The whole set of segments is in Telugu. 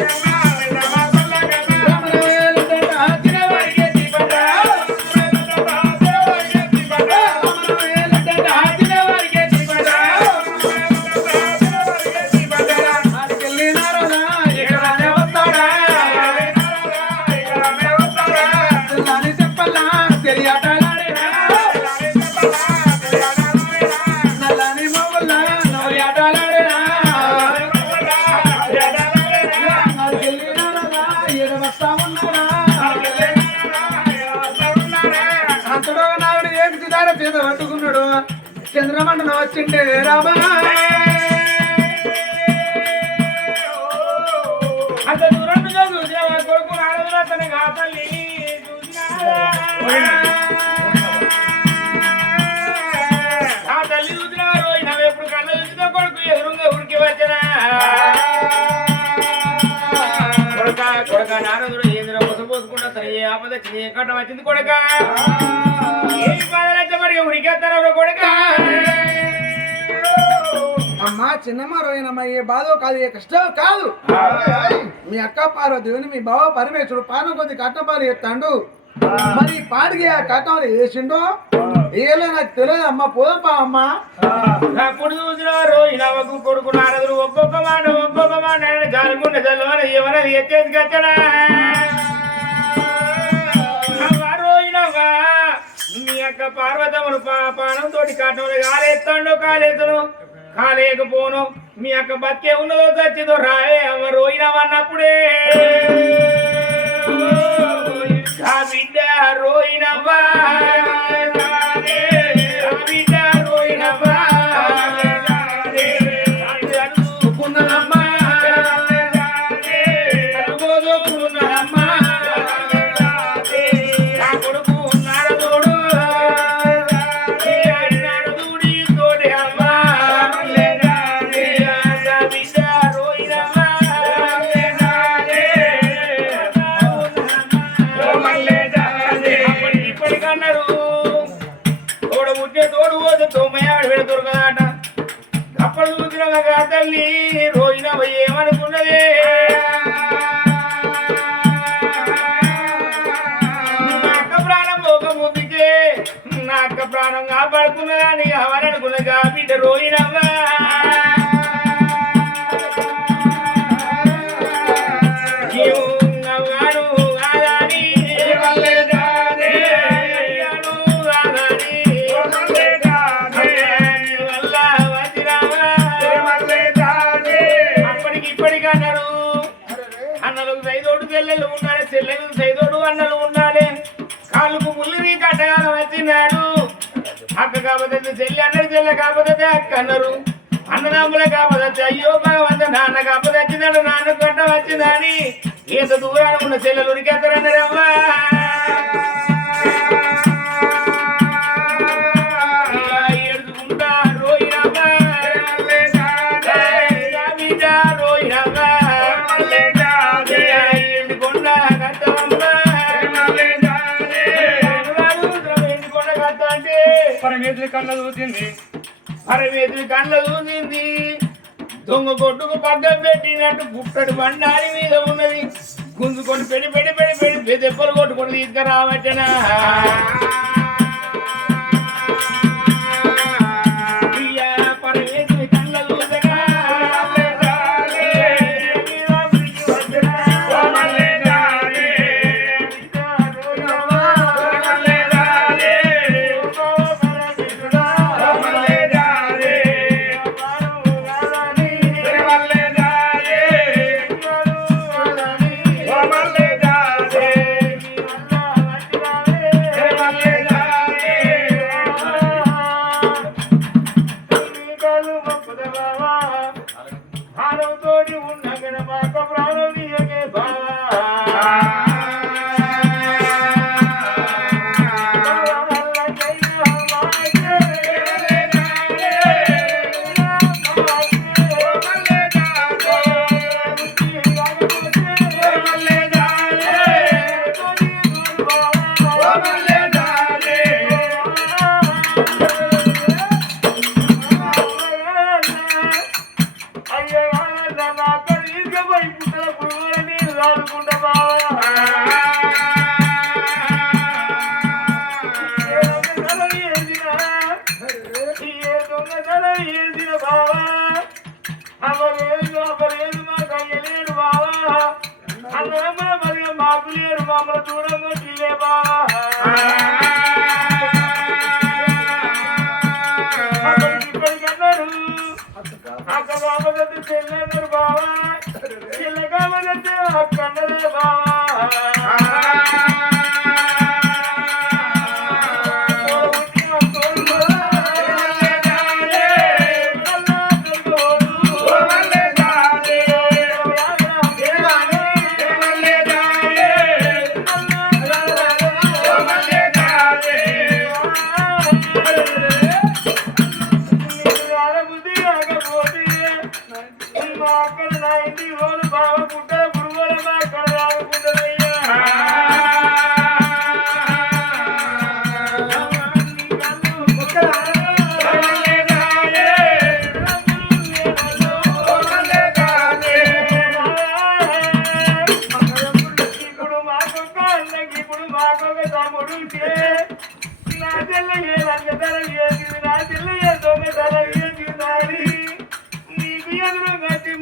Thank you. చంద్రమండలం వచ్చిండే రామా. అంత దూరంగా చూసిన కొడుకు నారదుడు అతని కాపల్లి ఆ తల్లి చూసినా రోజు నవ్వు ఎప్పుడు కళ్ళ చూసిన కొడుకు ఎదురుగా ఉరికి వచ్చిన? కొడక కొడక నారదుడు ఏ ఆపద వచ్చింది, కొడక? ఏ బాధలైతే మరి ఉరికేస్తారో కొడక? అమ్మా చిన్నమ్మ రోయనమ్మ ఏ బాధో కాదు ఏ కష్టం కాదు. మీ అక్క పార్వదేవుని మీ బావ పరమేశ్వరుడు పానం కొద్ది కట్టపాలు ఎత్తాడు మరి పాడికి ఆ కట్టంలో వేసిండో ఏలో నాకు తెలియదు అమ్మ పోదపా అమ్మా. అప్పుడు చూసినారు ఇనవకు కొడుకు నారదుడు ఒక్కొక్క మాట ఒక్కొక్క మాట. జాలుకుంటే చల్లవని ఏమన్నది ఎత్తేసి కచ్చడా ఇనవా మీ యొక్క పార్వతమును పానం తోటి కాటంలో కాలేస్తాడు కాలేతను కాలేకపోను. మీ యొక్క బతికే ఉన్నదో చచ్చిందో రాయే అమ్మ రోయినవన్నప్పుడే ఆ బిడ్డ రోయినవ్వా? తొమ్మిది పెడుతురు అప్పుడు చూసినగా తల్లి రోజున ఏమనుకున్నదే నా అక్క ప్రాణం ఒక ముద్దుకే నా కాపాడుకున్నదని అవరనుకున్నగా బిడ్డ రోజునవ్వా సైదోడు అన్నలు ఉండాలి కాళ్ళకు ముల్లివి కట్టగా వచ్చినాడు. అక్క కాకపోతే చెల్లి అన్నది చెల్లె కాకపోతే అక్క అన్నారు. అన్నదమ్ముల కాకపోతే అయ్యో భగవంత నాన్న కాకపోతే వచ్చినాడు నాన్న గడ్డ వచ్చిందని. ఇంత దూరాన ఉన్న చెల్లెలు ఉరికేస్తారన్నారమ్మా పరమేశ్వరి కళ్ళ చూసింది పరమేశ్వరి కళ్ళ చూసింది దొంగ కొట్టుకు పగ్గం పెట్టినట్టు పుట్టడు బండారి మీద ఉన్నది. గుంజుకొని పెడి పెడి పెడి పెడి దెబ్బలు కొట్టుకొని తీసుకురావచ్చనా? బావా ఇప్పటికన్నారు అక్క బాబా దగ్గర బావా. ఉంటే నా చెల్ల ఏ నా చెల్ల ఏ దొంగతల ఏది నీకు ఎదురు కట్టి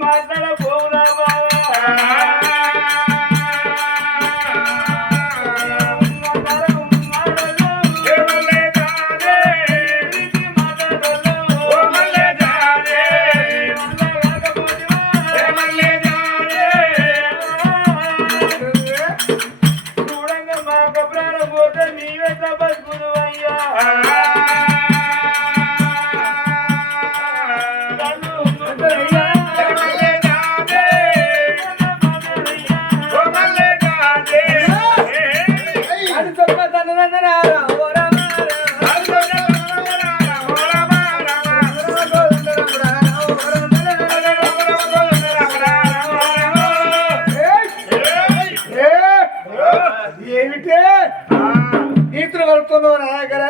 ఈతులు కలుపుతున్నావు నా దగ్గర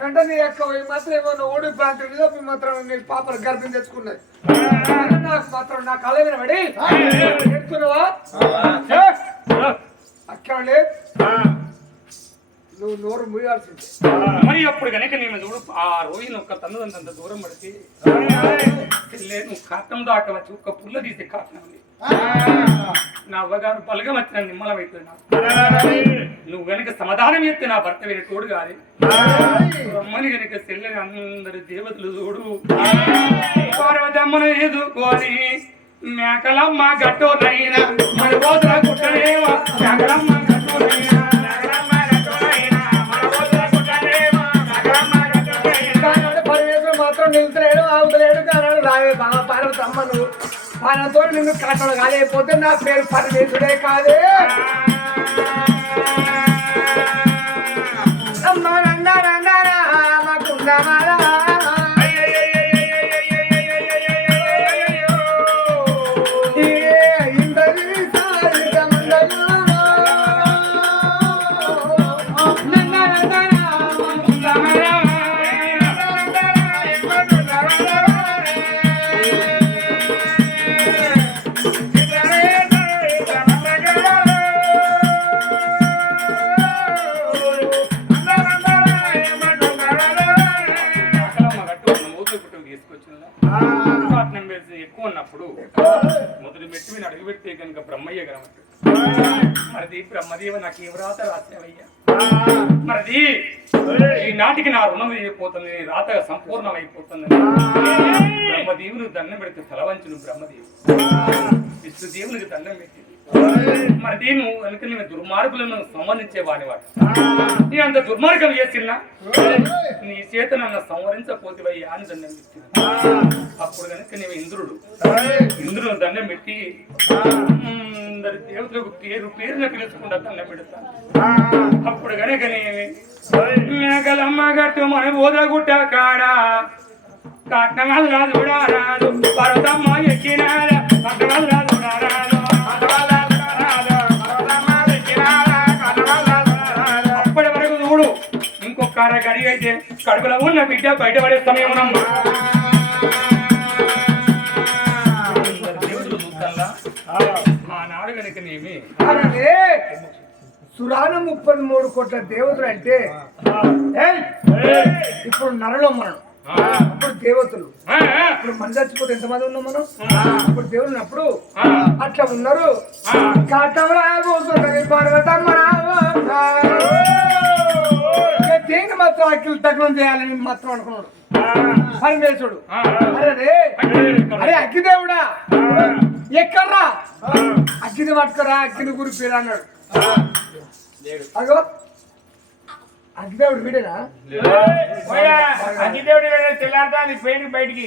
కంటే నీ యొక్క ఈ మాత్రం ఏమన్నా ఓడి ప్రాంతం మాత్రం నీ పాపలు గర్భం తెచ్చుకున్నది నాకు మాత్రం నా కళ ఎడుతున్నావా అక్కడ నువ్వు నోరు మూయాల్సిందే. మరి అప్పుడు కనుక నేను చూడు ఆ రోజున ఒక్క అంత దూరం పడితే నువ్వు కాటం దాటవచ్చు ఒక పుల్ల తీసే కాటం నా అవ్వగారు పలుగా వచ్చిన నిమ్మలం అయిపోయినా నువ్వు గనుక సమాధానం ఎత్తే నా భర్త వేరే తోడు కాదు. అమ్మని గనుక చెల్లెని అందరి దేవతలు చూడు. పార్వతమ్మను ఎదుర్కొని మేకలమ్మ గట్టోనైనా మన పోతుల గుట్టనేవా మేకలమ్మ గట్టోనైనా నిలుతలేడు ఆగుతలేడు కానాడు రావే బాగా పార్వతమ్మను ఆయనతో నిన్ను కట్టడం కాలేకపోతే నా పేరు పరమేశ్వరుడే కాదే అమ్మ రండా రండా రామకుండమారా. నాకు ఏం రాత రాసేవయ్యా మరిది ఈ నాటికి నా రుణం అయిపోతుంది నీ రాత సంపూర్ణమైపోతుంది. బ్రహ్మదేవుని దండం పెడితే తలవంచును బ్రహ్మదేవుడు. విష్ణుదేవునికి దండం పెట్టింది. మరి నువ్వు కనుక నేను దుర్మార్గులను సంవరించే వాడి వాడు. నీ అంత దుర్మార్గం చేసినా నీ చేత నన్ను సంవరించపోతివయ్యా అని దండం పెట్టిన అప్పుడు కనుక నేను ఇంద్రుడు. ఇంద్రుడు దండం పెట్టి అందరి దేవతలకు పేరు పేరున పిలుచుకుంటా దండం పెడతాను అప్పుడు కనుక నేమి మేకలమ్మ గట్టు మన ఓదగుట్ట కాడ రాదు రాదు పర్వతమ్మ ఎక్కినారా కట్నమల్లా రాదు. ఇంకొక అర గడి అయితే కడుపులో ఉన్న బిడ్డ బయటపడే సమయమునమ్మా ఆనాడు కనుక నేమి అలాగే సురాన ముప్పై మూడు కోట్ల దేవతలు అంటే! ఇప్పుడు నరలో మనం. అప్పుడు దేవతలు ఇప్పుడు మన చచ్చిపోతే ఎంతమంది ఉన్నాం మనం అప్పుడు దేవుడు ఉన్నప్పుడు. అట్లా ఉన్నారు. కాటమరా కూర్చున్నది పర్వతమ్మ దేని మాత్రం అఖిల్ తగ్నం చేయాలని మాత్రం అనుకున్నాడు. పరమేశ్వరుడు. ఆ. అరే అరే అగ్గిదేవుడా ఎక్కడ్రా? అగ్గిని పట్టుకురా అగ్గిని గురి పేరు అన్నాడు. అగో. అగ్గిదేవుడు వీడేనా? పోయిరా, అగ్గిదేవుడి వేళ తెల్లారుతాంది పేరుకి బయటికి.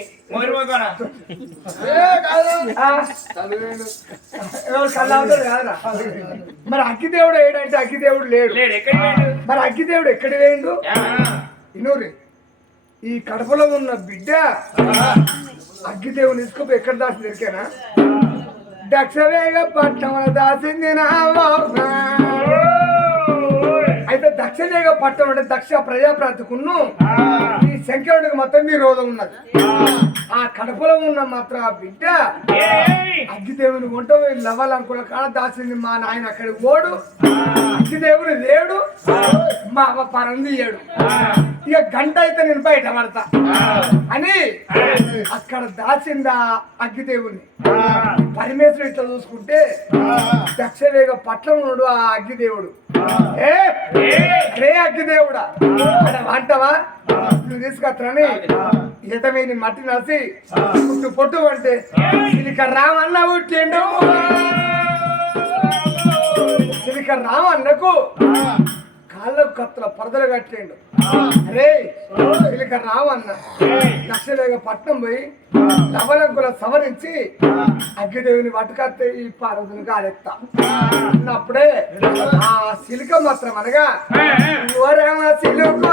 మరి అగ్గిదేవుడు ఏడంటే అగ్గిదేవుడు లేడు. లేడు? మరి అగ్గిదేవుడు ఎక్కడ వేయండు ఆ, ఇనూరి ఈ కడపలో ఉన్న బిడ్డ అగ్గిదేవుని తీసుకుపోయి ఎక్కడ దాచి దొరికేనా? దక్షవేగ పట్టణ దాచింది నా. అయితే దక్షవేగ పట్టణం అంటే దక్ష ప్రజాప్రాంతకును ఈ శంకరుడికి మొత్తం మీ రోగం ఉన్నది. ఆ. కడపలో ఉన్న మాత్రం ఆ బిడ్డ అగ్గిదేవుని వంట లవ్వాలనుకున్న కాడ దాచింది మా నాయన అక్కడికి పోడు. అగ్గిదేవుని లేడు. మా అవ్వ పరందియ్యాడు ఇక గంట అయితే నేను బయట పడతా. అని అక్కడ దాచిందా అగ్గిదేవుని. పరమేశ్వరుడు ఇట్లా చూసుకుంటే దక్షవేగ పట్లం ఉన్నాడు ఆ అగ్గిదేవుడు. ఏ. రే అగ్గిదేవుడా అక్కడ వంటవా? నువ్వు తీసుకొస్తానని ఇతమేని మట్టి నలిసి పుట్టు పొట్టు అంటే సిలిక రామన్న పుట్టిండు. సిలిక రామన్నకు కాళ్ళకు కత్తుల పరదలు కట్టిండు రే సిలిక రామన్న దక్షలేక పట్నం పోయి లవలంకుల సవరించి అగ్గిదేవిని పట్టుకత్తే ఈ పార్వతిని కాలెత్తా. అన్నప్పుడే ఆ సిలిక మాత్రం అనగా సిలుక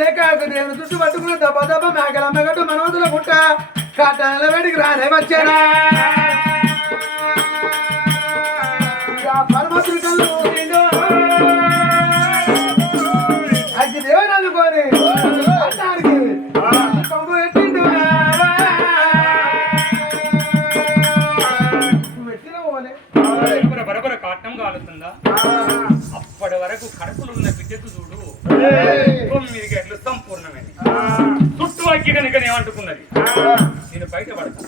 లేక దేవుని చుట్టూ పట్టుకున్న దెబ్బ దెబ్బ మేకలమ్మ గట్టు మనవతుల పుట్ట కాటాల వేడికి రానే వచ్చారా తొమ్మిది గంటలు సంపూర్ణమైంది చుట్టూ అక్కి కనుక ఏమంటుకున్నది? నేను బయట పడతా.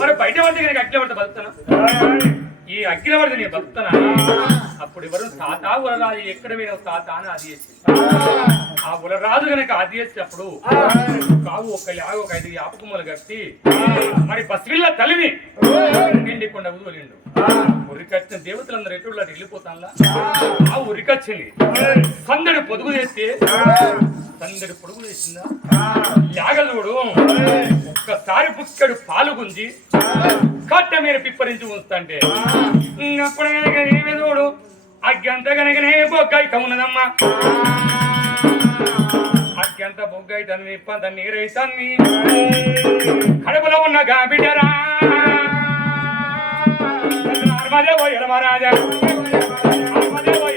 మరి బయట పడితే కనుక అగ్గిల పడితే బతుకుతానా? ఈ అగ్గిల పడితే నేను బతుకుతానా? అప్పుడు ఎవరు తాత ఉలరాజు ఎక్కడ పోయిన తాత అని అది చేసి. ఆ. ఉలరాజు కనుక అది చేసినప్పుడు కావు ఒక యాగ ఒక ఐదు యాపకుమ్మలు కట్టి మరి బస్విల్ల తల్లిని నిండి కొండ వదిలిండు ఉరికొచ్చిన దేవతలందరూ ఎటువంటి వెళ్ళిపోతాన్లా? ఆ ఉరికొచ్చింది. సందడి పొదుగు చేస్తే సందడి పొడుగు చేసిందా? యాగలుడు ఒక్కసారి పుక్కడు పాలు గుంజి కట్ట మీద పిప్పరించి ఉంచుతంటే. అప్పుడు కనుక ఏమి చూడు అగ్గంత కనుకనే బొగ్గైత ఉన్నదమ్మా. అగ్గంత బొగ్గైతని నిప్పంత నీరైతాన్ని. కడుపులో ఉన్న గాబిడ్డరా అర్మదేవో ఎలమరాజా అర్మదేవో